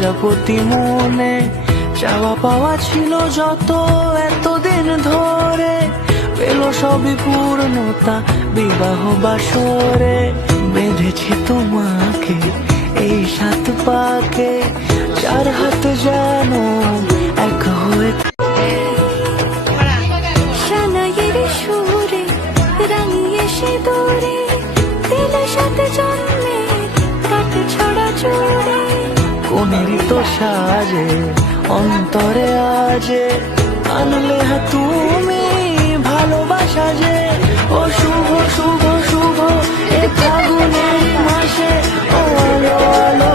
প্রজাপতি মনে চাওয়া পাওয়া ছিল যত এতদিন ধরে, পেল সবই পূর্ণতা বিবাহ বাসরে। বেঁধেছি তোমাকে এই 7 পাকে, 4 হাত যেন এক হয়ে। সানাইয়ের সুরে রাঙিয়ে সিঁদুরে দিলে সাথে জন্মে কাটে ছড়া চুড়ে। কোনেরই তো সাজে অন্তরে আজে আনলে তুমি ভালোবাসা যে। ও শুভ শুভ শুভ এ ফাগুনের মাসে, ও আলো আলো